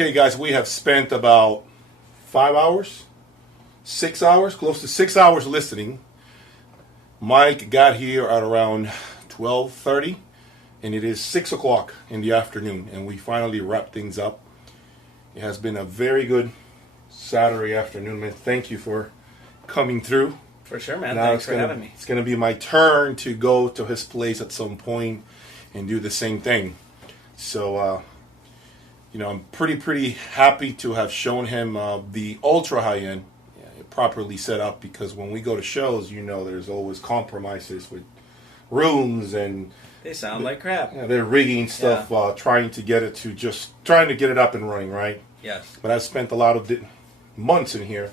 Okay, guys, we have spent about 5 hours, 6 hours, close to 6 hours listening. Mike got here at around 12:30, and it is 6 o'clock in the afternoon, and we finally wrapped things up. It has been a very good Saturday afternoon, man. Thank you for coming through. For sure, man. Now Thanks for having me. It's going to be my turn to go to his place at some point and do the same thing. So, I'm pretty happy to have shown him the ultra high-end, properly set up, because when we go to shows, there's always compromises with rooms and... They sound like crap. Yeah, they're rigging stuff, trying to get it up and running, right? Yes. But I've spent a lot of months in here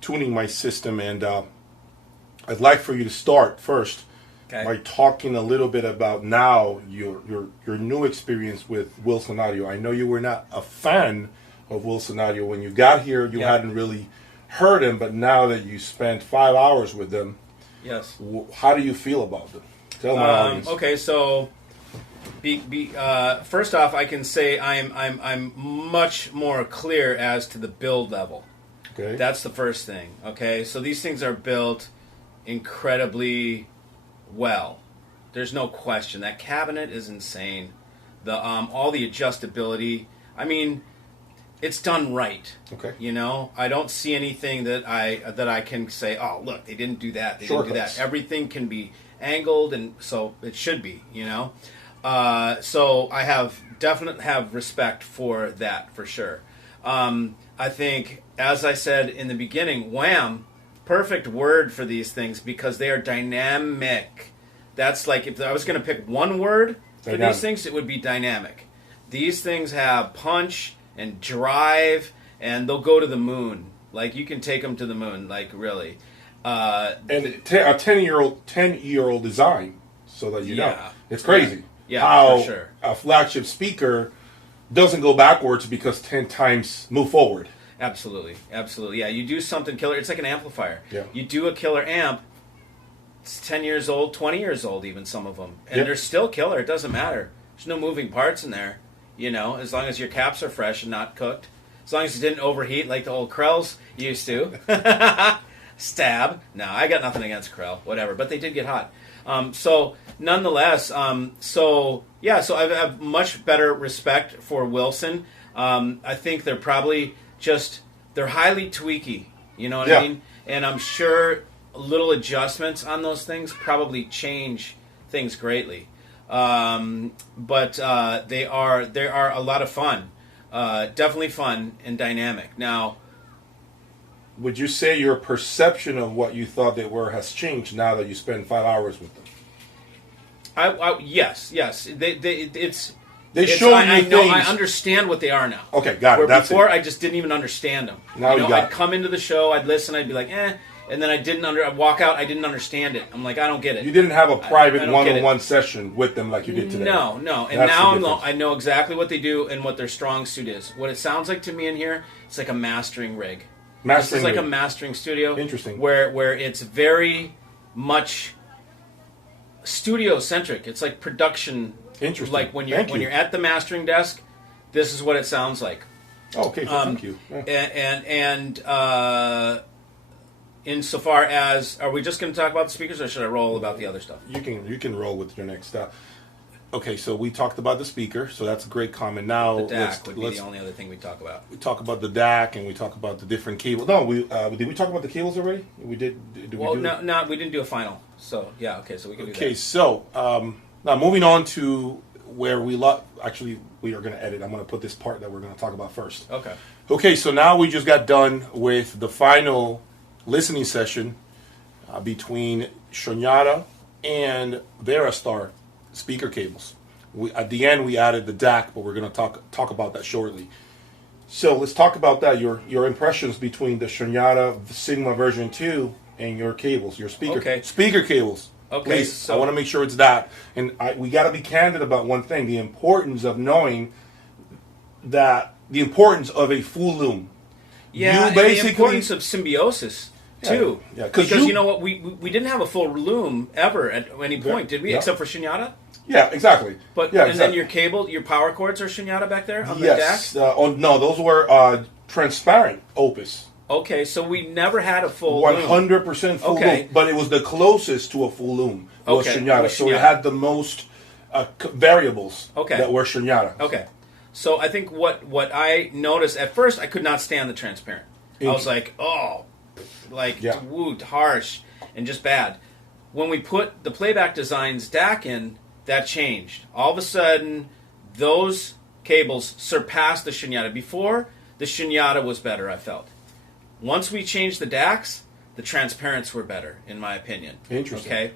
tuning my system, and I'd like for you to start first by talking a little bit about now your new experience with Wilson Audio. I know you were not a fan of Wilson Audio when you got here. You hadn't really heard him, but now that you spent 5 hours with them, yes, how do you feel about them? Tell my audience. Okay, so first off, I can say I'm much more clear as to the build level. Okay, that's the first thing. Okay, so these things are built incredibly well. There's no question. That cabinet is insane. The all the adjustability. I mean, it's done right. Okay. I don't see anything that I can say, oh, look, they didn't do that. They didn't do that. Everything can be angled, and so it should be. So I definitely have respect for that, for sure. I think, as I said in the beginning, wham, perfect word for these things, because they are dynamic. That's like, if I was going to pick one word for these things, it would be dynamic. These things have punch and drive, and they'll go to the moon. Like, you can take them to the moon, like, really. And a 10-year-old design, so that you know. It's crazy. Yeah, how for sure. A flagship speaker doesn't go backwards because 10 times move forward. Absolutely. Yeah, you do something killer. It's like an amplifier. Yeah. You do a killer amp, it's 10 years old, 20 years old even, some of them. And they're still killer. It doesn't matter. There's no moving parts in there, as long as your caps are fresh and not cooked. As long as it didn't overheat like the old Krells used to. Stab. No, I got nothing against Krell, whatever. But they did get hot. So, nonetheless, so I have much better respect for Wilson. I think they're probably they're highly tweaky, you know what I mean? And I'm sure little adjustments on those things probably change things greatly. But they are a lot of fun. Definitely fun and dynamic. Now, would you say your perception of what you thought they were has changed now that you spend 5 hours with them? Yes. They show you things. I understand what they are now. Okay, got it. That's before, I just didn't even understand them. Now you got I'd it. come into the show, I'd listen, I'd be like, and then I'd walk out, I didn't understand it. I'm like, I don't get it. You didn't have a private one-on-one session with them like you did today. No. And That's now I know exactly what they do and what their strong suit is. What it sounds like to me in here, it's like a mastering rig. It's like a mastering studio. Interesting. Where it's very much studio-centric. It's like production. Interesting. Like when you're at the mastering desk, this is what it sounds like. Okay, thank you. Yeah. And insofar as, are we just going to talk about the speakers, or should I roll about the other stuff? You can roll with your next stuff. Okay, so we talked about the speaker, so that's a great comment. Now, the DAC would be the only other thing we talk about. We talk about the DAC, and we talk about the different cables. No, did we talk about the cables already? We did. No, we didn't do a final. So yeah, okay, so we can do that. Okay, so now moving on to where we actually we are going to edit. I'm going to put this part that we're going to talk about first. Okay. Okay, so now we just got done with the final listening session between Shonyata and Verastar speaker cables. At the end, we added the DAC, but we're going to talk about that shortly. So let's talk about that. Your impressions between the Shonyata Sigma version 2 and your cables, your speaker cables. Okay, please. so I want to make sure it's that, and we got to be candid about one thing: the importance of knowing the importance of a full loom. Yeah, the importance of symbiosis. too. Yeah, because you know what, we didn't have a full loom ever at any point, did we? Yeah. Except for Shunyata. Yeah, exactly. But yeah, and then your cable, your power cords are Shunyata back there on yes. the deck. No, those were transparent Opus. Okay, so we never had a full 100% full loom, but it was the closest to a full loom was Shunyata. So it had the most variables that were Shunyata. Okay, so I think what I noticed at first, I could not stand the transparent. I was like, woo, harsh and just bad. When we put the Playback Designs DAC in, that changed. All of a sudden, those cables surpassed the Shunyata. Before, the Shunyata was better, I felt. Once we changed the DACs, the transparents were better, in my opinion. Interesting. Okay?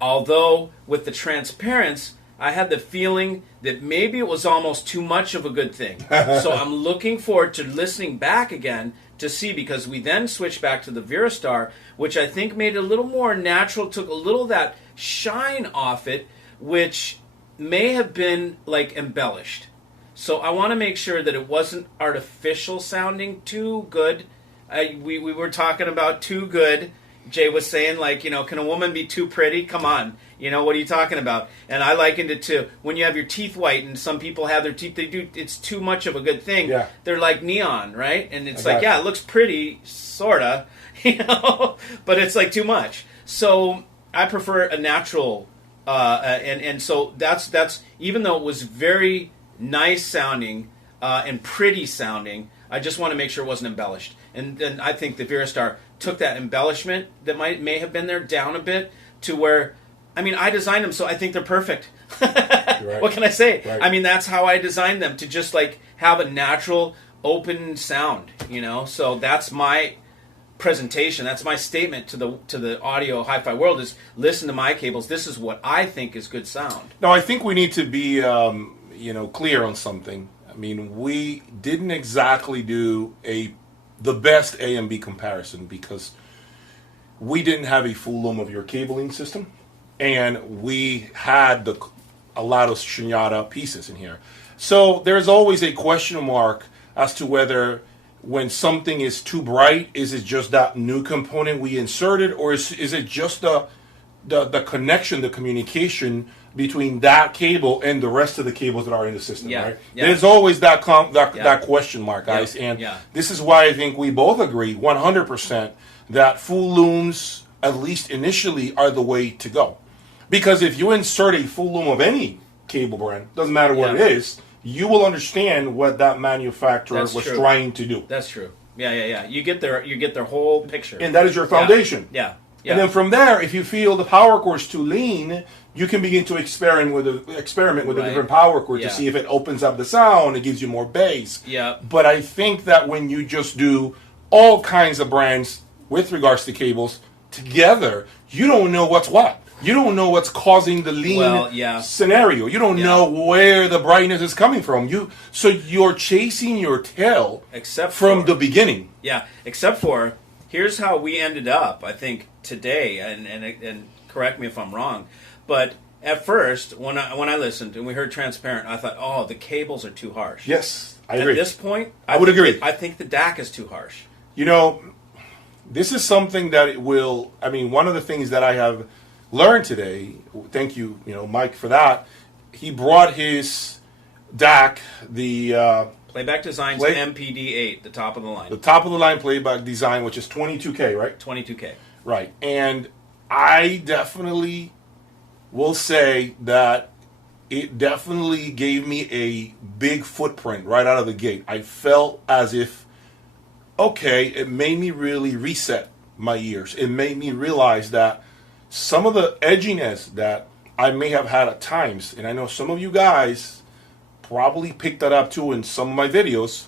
Although, with the transparents, I had the feeling that maybe it was almost too much of a good thing. So I'm looking forward to listening back again to see, because we then switched back to the Virastar, which I think made it a little more natural, took a little of that shine off it, which may have been like embellished. So I want to make sure that it wasn't artificial sounding too good. We were talking about too good. Jay was saying, like, you know, can a woman be too pretty? Come on. You know, what are you talking about? And I likened it to when you have your teeth whitened, some people have their teeth, it's too much of a good thing. Yeah. They're like neon, right? And it's like, yeah, it looks pretty, sorta, you know, but it's like too much. So I prefer a natural, and so that's, even though it was very nice sounding and pretty sounding, I just want to make sure it wasn't embellished. And then I think the Virastar took that embellishment that may have been there down a bit to where, I mean, I designed them, so I think they're perfect. Right. What can I say? Right. I mean, that's how I designed them, to just like have a natural, open sound, you know? So that's my presentation. That's my statement to the audio hi-fi world, is listen to my cables. This is what I think is good sound. Now, I think we need to be, clear on something. I mean, we didn't exactly do the best A and B comparison, because we didn't have a full loom of your cabling system, and we had a lot of Shunyata pieces in here. So there's always a question mark as to whether, when something is too bright, is it just that new component we inserted, or is it just the connection, the communication between that cable and the rest of the cables that are in the system, right? Yeah. There's always that question mark, guys. And this is why I think we both agree 100% that full looms, at least initially, are the way to go. Because if you insert a full loom of any cable brand, doesn't matter what it is, you will understand what that manufacturer was trying to do. That's true. Yeah. You get their whole picture. And that is your foundation. Yeah. And then from there, if you feel the power cord is too lean, you can begin to experiment with a different power cord to see if it opens up the sound, it gives you more bass. Yeah. But I think that when you just do all kinds of brands with regards to cables together, you don't know what's what. You don't know what's causing the lean scenario. You don't know where the brightness is coming from. So you're chasing your tail from the beginning. Yeah, except for, here's how we ended up, I think, today, and correct me if I'm wrong, but at first, when I listened and we heard transparent, I thought, oh, the cables are too harsh. Yes, I agree. At this point, I would agree. I think the DAC is too harsh. You know, this is something that one of the things that I have learned today, thank you, Mike, for that, he brought his DAC, the Playback Designs MPD8, the top of the line. The top of the line Playback Design, which is 22K, right? 22K. Right. And I definitely will say that it definitely gave me a big footprint right out of the gate. I felt as if, okay, it made me really reset my ears. It made me realize that some of the edginess that I may have had at times, and I know some of you guys probably picked that up too in some of my videos,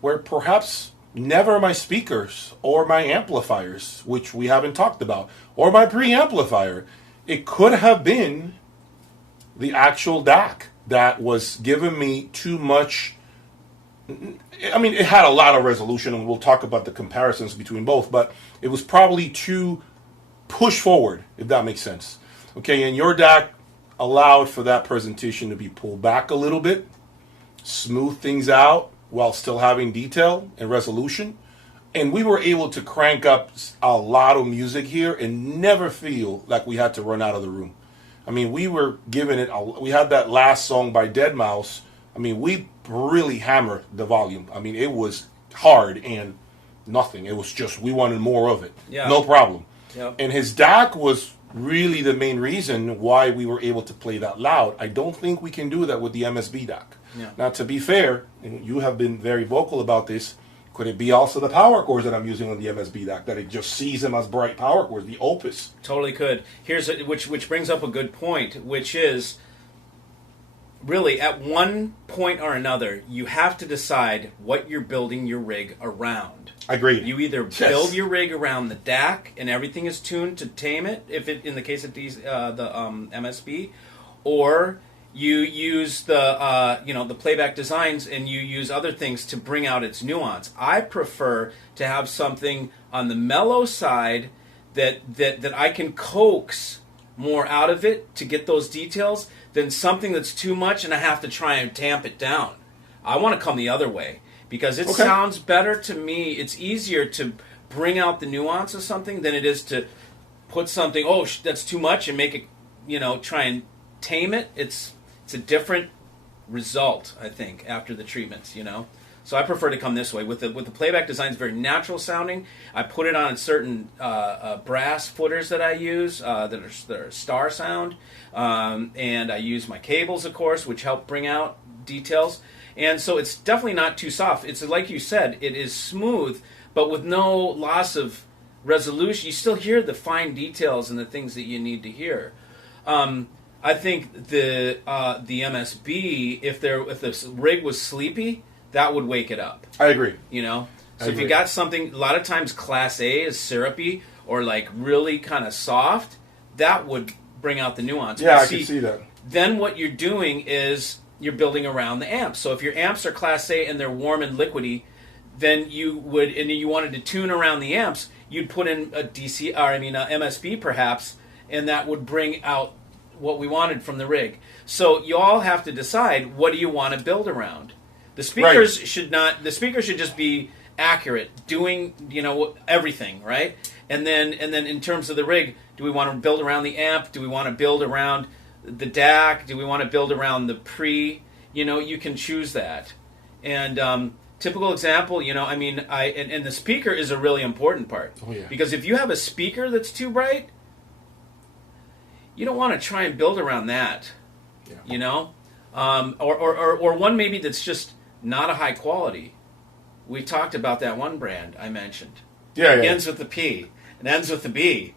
where perhaps never my speakers or my amplifiers, which we haven't talked about, or my preamplifier, it could have been the actual DAC that was giving me too much. I mean, it had a lot of resolution, and we'll talk about the comparisons between both, but it was probably too push forward, if that makes sense. Okay, and your DAC allowed for that presentation to be pulled back a little bit, smooth things out while still having detail and resolution. And we were able to crank up a lot of music here and never feel like we had to run out of the room. I mean, we were giving it, we had that last song by Deadmau5. I mean, we really hammered the volume. I mean, it was hard and nothing. It was just, we wanted more of it. Yeah. No problem. Yep. And his DAC was really the main reason why we were able to play that loud. I don't think we can do that with the MSB DAC. Yeah. Now, to be fair, and you have been very vocal about this, could it be also the power chords that I'm using on the MSB DAC, that it just sees them as bright power chords, the Opus? Totally could. Which brings up a good point, which is really at one point or another, you have to decide what you're building your rig around. I agree. You either Yes. build your rig around the DAC and everything is tuned to tame it, if it in the case of these the MSB, or you use the playback designs and you use other things to bring out its nuance. I prefer to have something on the mellow side that I can coax more out of it to get those details than something that's too much and I have to try and tamp it down. I want to come the other way because it sounds better to me. It's easier to bring out the nuance of something than it is to put something, that's too much, and make it, try and tame it. It's a different result, I think, after the treatments, So I prefer to come this way. With the playback design, it's very natural sounding. I put it on certain brass footers that I use that are star sound. And I use my cables, of course, which help bring out details. And so it's definitely not too soft. It's like you said, it is smooth, but with no loss of resolution. You still hear the fine details and the things that you need to hear. I think the MSB, if the rig was sleepy, that would wake it up. I agree. So if you got something, a lot of times Class A is syrupy or like really kind of soft, that would bring out the nuance. Yeah, I can see that. Then what you're doing is you're building around the amps. So if your amps are Class A and they're warm and liquidy, then you would, and you wanted to tune around the amps, you'd put in a MSB perhaps, and that would bring out what we wanted from the rig. So you all have to decide, what do you want to build around? The speakers should just be accurate, doing everything, right? And then in terms of the rig, do we want to build around the amp? Do we want to build around the DAC? Do we want to build around the pre? You can choose that. And typical example, and the speaker is a really important part. Oh, yeah. Because if you have a speaker that's too bright, you don't want to try and build around that. Yeah. Or one maybe that's just not a high quality. We talked about that one brand I mentioned. Yeah, It ends with the P. It ends with the B.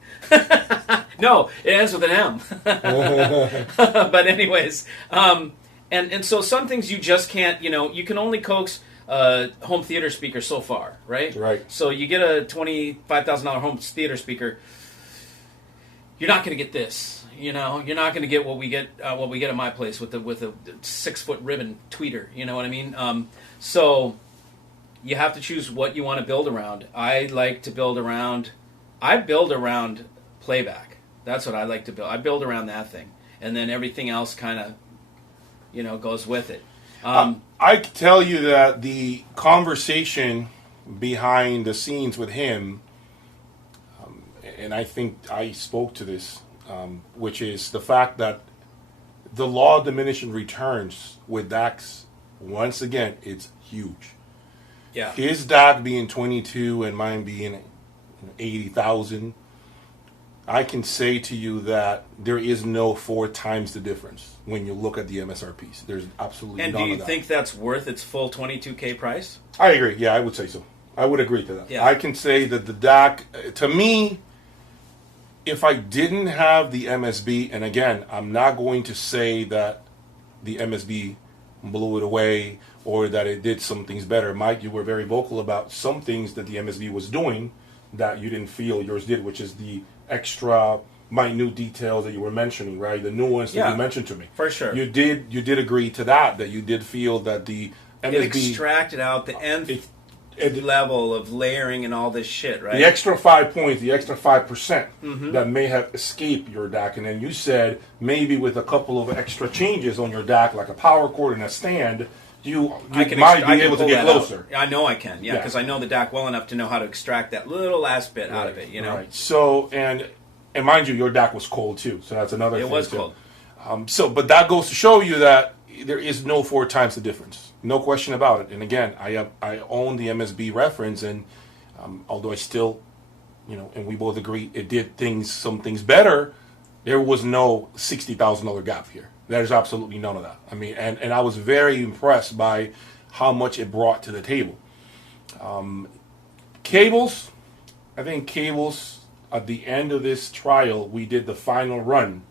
No, it ends with an M. But anyways, and so some things you just can't, you can only coax a home theater speaker so far, right? Right. So you get a $25,000 home theater speaker, you're not going to get this. You're not going to get what we get at my place with a 6-foot ribbon tweeter. You know what I mean? So you have to choose what you want to build around. I build around playback. That's what I like to build. I build around that thing, and then everything else kind of, goes with it. I can tell you that the conversation behind the scenes with him, and I think I spoke to this, which is the fact that the law of diminishing returns with DACs, once again, it's huge. Yeah. His DAC being 22 and mine being 80,000, I can say to you that there is no 4 times the difference when you look at the MSRPs. There's absolutely none of that. And do you think that's worth its full $22K price? I agree. Yeah, I would say so. I would agree to that. Yeah. I can say that the DAC, to me, if I didn't have the MSB, and again, I'm not going to say that the MSB blew it away or that it did some things better. Mike, you were very vocal about some things that the MSB was doing that you didn't feel yours did, which is the extra minute details that you were mentioning, right? The nuance that you mentioned to me. For sure. You did agree to that you did feel that the MSB... It extracted out the nth level of layering and all this shit, right? The extra 5 points, the extra 5% that may have escaped your DAC. And then you said maybe with a couple of extra changes on your DAC, like a power cord and a stand, might be able to get closer. I know I can, because I know the DAC well enough to know how to extract that little last bit out of it, Right. So, and mind you, your DAC was cold too, so that's another thing. It was cold. But that goes to show you that there is no 4 times the difference. No question about it. And again, I own the MSB reference, and although I still, and we both agree it did some things better, there was no $60,000 gap here. There's absolutely none of that. I mean, and I was very impressed by how much it brought to the table. Cables, I think cables, at the end of this trial, we did the final run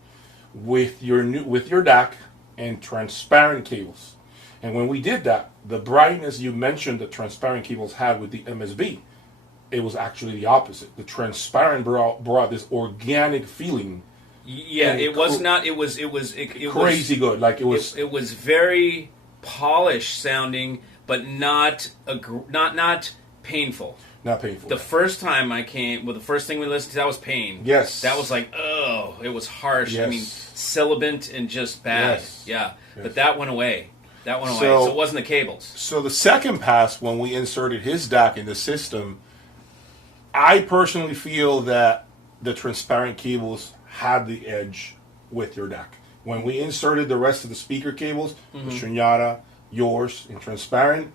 with your DAC and transparent cables. And when we did that, the brightness you mentioned that transparent cables had with the MSB, it was actually the opposite. The transparent brought this organic feeling. Yeah, it was not. It was crazy good. Like it was. It was very polished sounding, but not painful. Not painful. The first time I came, the first thing we listened to, that was Pain. Yes. That was like, oh, it was harsh. Yes. I mean, sibilant and just bad. Yes. Yeah. Yes. But that went away. So it wasn't the cables. So the second pass, when we inserted his DAC in the system, I personally feel that the transparent cables had the edge with your DAC. When we inserted the rest of the speaker cables, the Shunyata, yours, and transparent,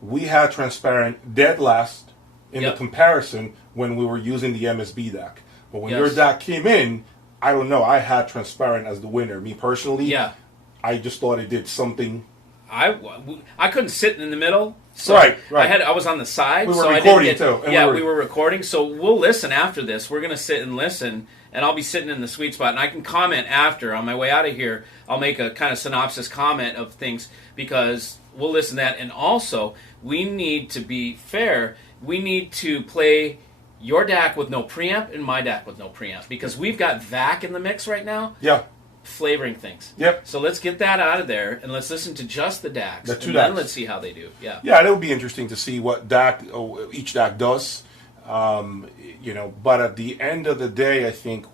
we had transparent dead last in the comparison when we were using the MSB DAC. But when your DAC came in, I don't know, I had transparent as the winner. Me personally, I just thought it did something. I couldn't sit in the middle. So right. I was on the side. We were so recording too. We were recording. So we'll listen after this. We're going to sit and listen, and I'll be sitting in the sweet spot, and I can comment after on my way out of here. I'll make a kind of synopsis comment of things because we'll listen to that. And also, we need to be fair. We need to play your DAC with no preamp and my DAC with no preamp because we've got VAC in the mix right now. Yeah. Flavoring things. Yep. So let's get that out of there and let's listen to just the DACs. The 2 and DACs. then let's see how they do. Yeah. Yeah, it'll be interesting to see what each DAC does. But at the end of the day, I think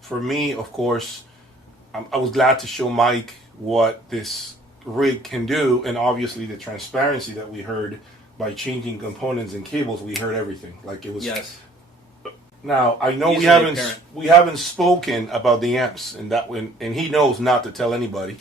for me, of course, I was glad to show Mike what this rig can do, and obviously the transparency that we heard by changing components and cables. We heard everything. Like it was. Yes. Now I know Easily we haven't spoken about the amps, and he knows not to tell anybody.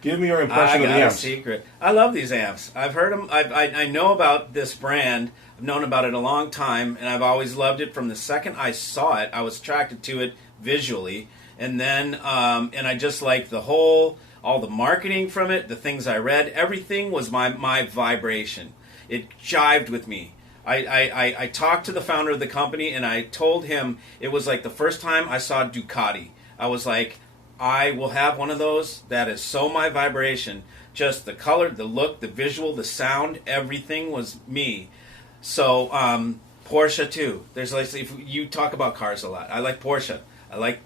Give me your impression of the amps. I got a secret. I love these amps. I've heard them. I know about this brand. I've known about it a long time, and I've always loved it from the second I saw it. I was attracted to it visually, and then and I just like all the marketing from it, the things I read. Everything was my vibration. It jived with me. I talked to the founder of the company, and I told him it was like the first time I saw Ducati. I was like, I will have one of those. That is so my vibration. Just the color, the look, the visual, the sound, everything was me. So Porsche too. There's like, if you talk about cars a lot, I like Porsche. I like,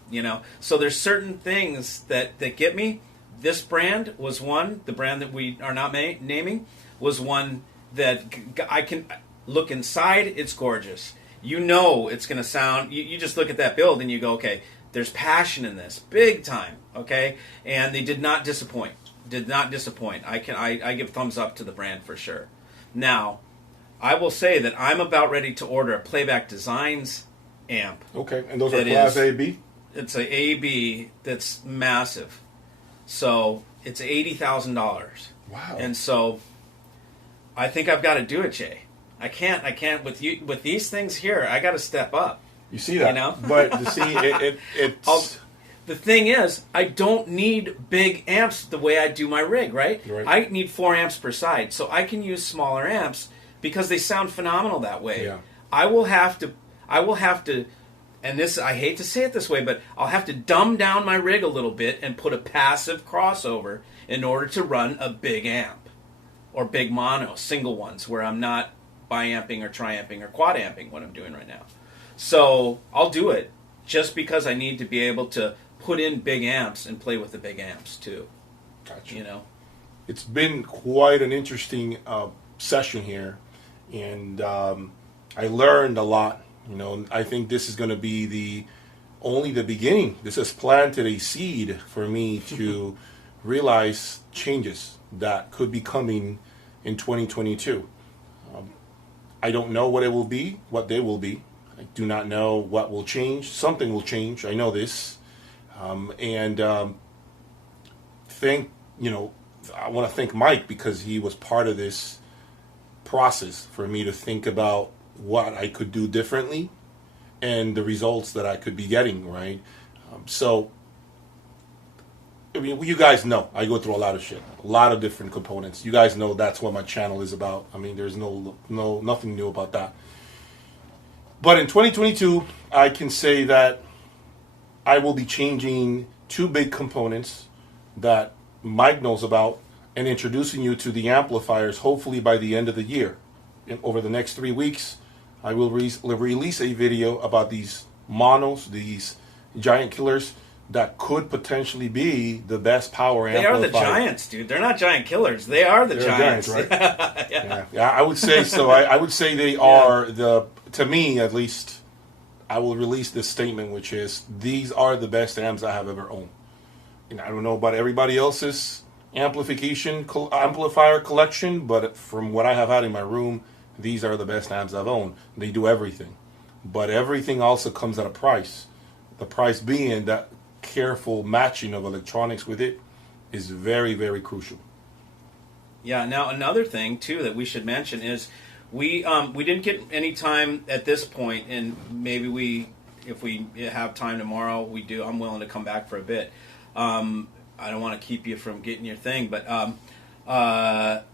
So there's certain things that get me. This brand was one. The brand that we are not naming was one that I can look inside. It's gorgeous. It's going to sound. You just look at that build and you go, okay. There's passion in this, big time, okay? And they did not disappoint. I give thumbs up to the brand for sure. Now, I will say that I'm about ready to order a Playback Designs amp. Okay, and those are class A, B? It's a A/B that's massive. So it's $80,000. Wow. And so I think I've got to do it, Jay. I can't with these things here. I got to step up. You see that, but to see it's. The thing is, I don't need big amps the way I do my rig, right? I need 4 amps per side, so I can use smaller amps because they sound phenomenal that way. Yeah. I will have to, and this, I hate to say it this way, but I'll have to dumb down my rig a little bit and put a passive crossover in order to run a big amp or big mono, single ones, where I'm not biamping or triamping or quad amping what I'm doing right now. So I'll do it just because I need to be able to put in big amps and play with the big amps too. Gotcha. It's been quite an interesting session here, and I learned a lot. I think this is going to be only the beginning. This has planted a seed for me to realize changes that could be coming in 2022. I don't know what it will be, what they will be. I do not know what will change. Something will change. I know this. I want to thank Mike because he was part of this process for me to think about what I could do differently and the results that I could be getting, right? You guys know I go through a lot of shit, a lot of different components. You guys know that's what my channel is about. I mean, there's nothing new about that. But in 2022, I can say that I will be changing two big components that Mike knows about and introducing you to the amplifiers hopefully by the end of the year. Over the next 3 weeks, I will release a video about these monos, these giant killers that could potentially be the best power amplifier. They are the giants, dude. They're not giant killers. They are the giants. Right? Yeah, I would say so. I would say they are to me at least, I will release this statement, which is, these are the best amps I have ever owned. And I don't know about everybody else's amplifier collection, but from what I have had in my room, these are the best amps I've owned. They do everything. But everything also comes at a price. The price being that careful matching of electronics with it is very, very crucial. Yeah, now another thing, too, that we should mention is we didn't get any time at this point, and maybe if we have time tomorrow, we do. I'm willing to come back for a bit. I don't want to keep you from getting your thing, but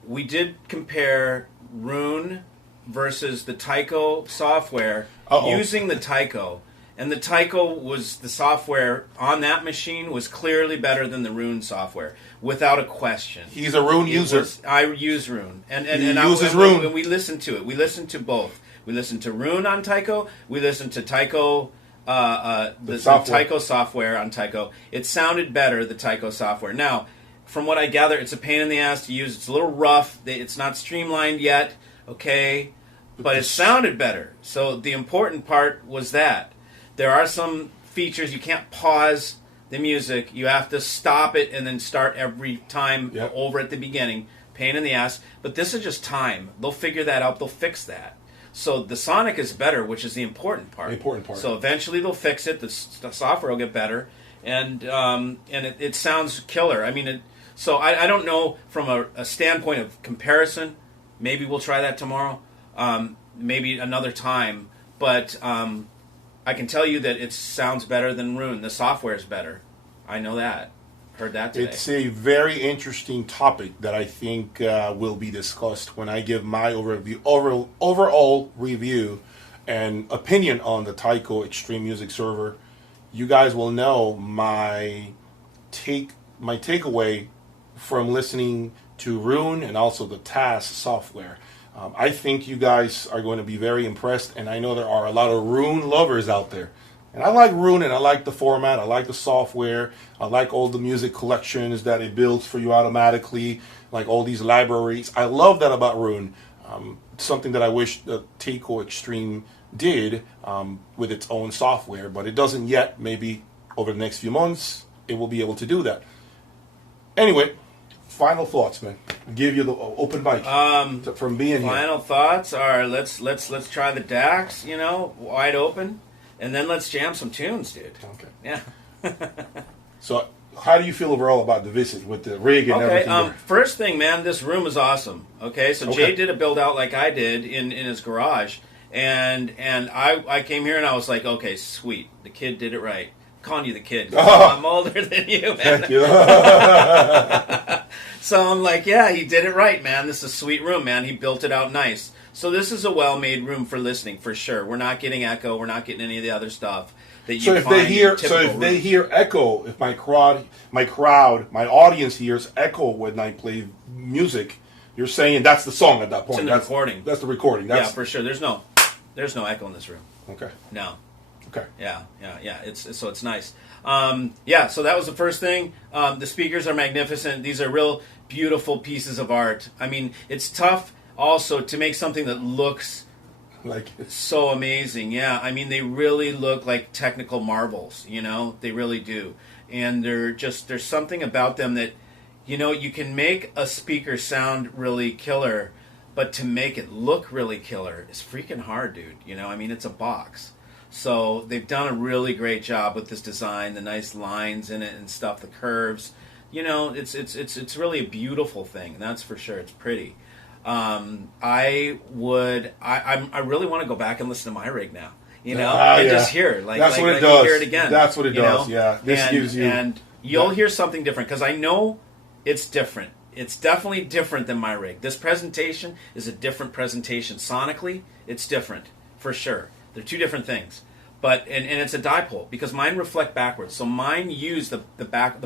we did compare Rune versus the Tycho software using the Tycho. And the Tycho was the software on that machine was clearly better than the Rune software, without a question. He's a Rune user. I use Rune, and Rune. And we listened to it. We listened to both. We listened to Rune on Tycho. We listened to Tycho, the Tycho software on Tycho. It sounded better, the Tycho software. Now, from what I gather, it's a pain in the ass to use. It's a little rough. It's not streamlined yet. Okay, but it sounded better. So the important part was that. There are some features you can't pause the music. You have to stop it and then start every time over at the beginning. Pain in the ass. But this is just time. They'll figure that out. They'll fix that. So the sonic is better, which is the important part. The important part. So eventually they'll fix it. The software will get better, and it sounds killer. I mean, so I don't know from a standpoint of comparison. Maybe we'll try that tomorrow. Maybe another time. But I can tell you that it sounds better than Rune. The software is better. I know that. Heard that today. It's a very interesting topic that I think will be discussed when I give my overall review and opinion on the Tycho Extreme Music Server. You guys will know my takeaway from listening to Rune and also the TAS software. I think you guys are going to be very impressed, and I know there are a lot of Rune lovers out there. And I like Rune, and I like the format, I like the software, I like all the music collections that it builds for you automatically, like all these libraries. I love that about Rune. Something that I wish the Tycho Extreme did with its own software, but it doesn't yet. Maybe over the next few months, it will be able to do that. Anyway, final thoughts, man. Give you the open mic from being here. Final thoughts are let's try the DAX, wide open, and then let's jam some tunes, dude. Okay. Yeah. So, how do you feel overall about the visit with the rig and everything? First thing, man, this room is awesome. Okay, so Jay did a build out like I did in his garage, and I came here and I was like, okay, sweet, the kid did it right. I'm calling you the kid. I'm older than you, man. Thank you. So I'm like, yeah, he did it right, man. This is a sweet room, man. He built it out nice. So this is a well-made room for listening, for sure. We're not getting echo. We're not getting any of the other stuff that you find. They hear echo, if my audience hears echo when I play music, you're saying that's the song at that point. It's in the recording. That's the recording. Yeah, for sure. There's no echo in this room. Okay. No. Okay. Yeah. It's nice. So that was the first thing. The speakers are magnificent. These are real beautiful pieces of art. I mean, it's tough also to make something that looks like so amazing. Yeah, I mean, they really look like technical marvels. They really do. And there's something about them that You know, you can make a speaker sound really killer, but to make it look really killer is freaking hard, dude. You know, I mean, it's a box. So they've done a really great job with this design, the nice lines in it and stuff, the curves. You know, it's really a beautiful thing. That's for sure. It's pretty. I really want to go back and listen to my rig now. You know, and just hear it. That's what it like does. Hear it again. That's what it does. Know? Yeah, this gives you, and you'll hear something different because I know it's different. It's definitely different than my rig. This presentation is a different presentation. Sonically, it's different for sure. They're two different things. But and it's a dipole because mine reflect backwards. So mine use the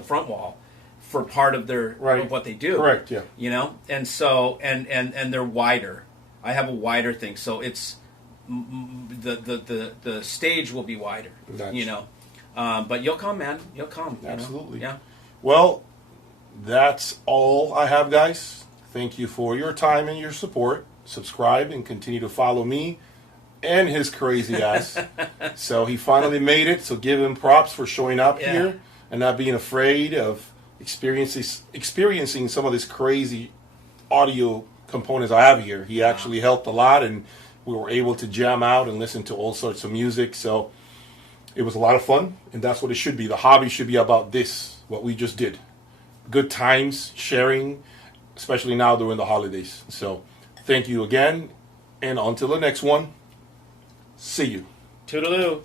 front wall for part of their of what they do. Correct. Yeah. You know, and so and they're wider. I have a wider thing, so it's the stage will be wider. Gotcha. You know, but you'll come, man. You'll come. Absolutely. You know? Yeah. Well, that's all I have, guys. Thank you for your time and your support. Subscribe and continue to follow me and his crazy ass. So he finally made it. So give him props for showing up here and not being afraid of experiencing some of this crazy audio components I have here. He actually helped a lot, and we were able to jam out and listen to all sorts of music. So it was a lot of fun, and that's what it should be. The hobby should be about this, what we just did. Good times, sharing, especially now during the holidays. So thank you again, and until the next one, see you. Toodaloo.